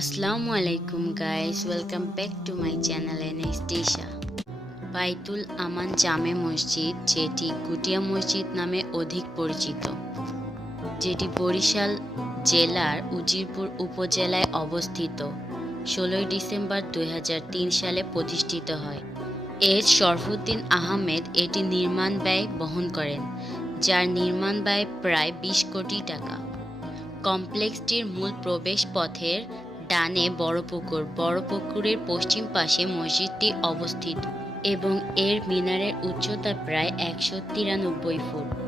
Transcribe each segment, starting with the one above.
আসসালামু আলাইকুম guys welcome back to my channel এনএসটিশা Baitul Aman জামে মসজিদ, যেটি গুটিয়া মসজিদ নামে অধিক পরিচিত। যেটি বরিশাল জেলার উজিরপুর উপজেলায় অবস্থিত। ষোলোই ডিসেম্বর দু হাজার তিন সালে প্রতিষ্ঠিত হয়। এর শরফুদ্দিন আহমেদ এটি নির্মাণ ব্যয় বহন করেন, যার নির্মাণ ব্যয় প্রায় বিশ কোটি টাকা। কমপ্লেক্সটির মূল প্রবেশ পথের ডানে বড় পুকুর। বড় পুকুরের পশ্চিম পাশে মসজিদটি অবস্থিত এবং এর মিনারের উচ্চতা প্রায় একশো তিরানব্বই ফুট।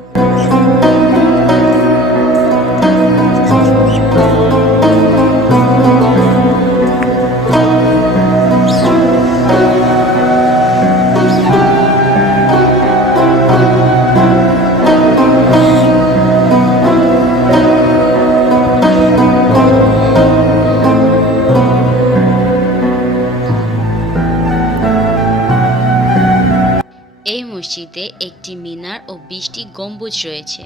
মসজিদে একটি মিনার ও বিশটি গম্বুজ রয়েছে।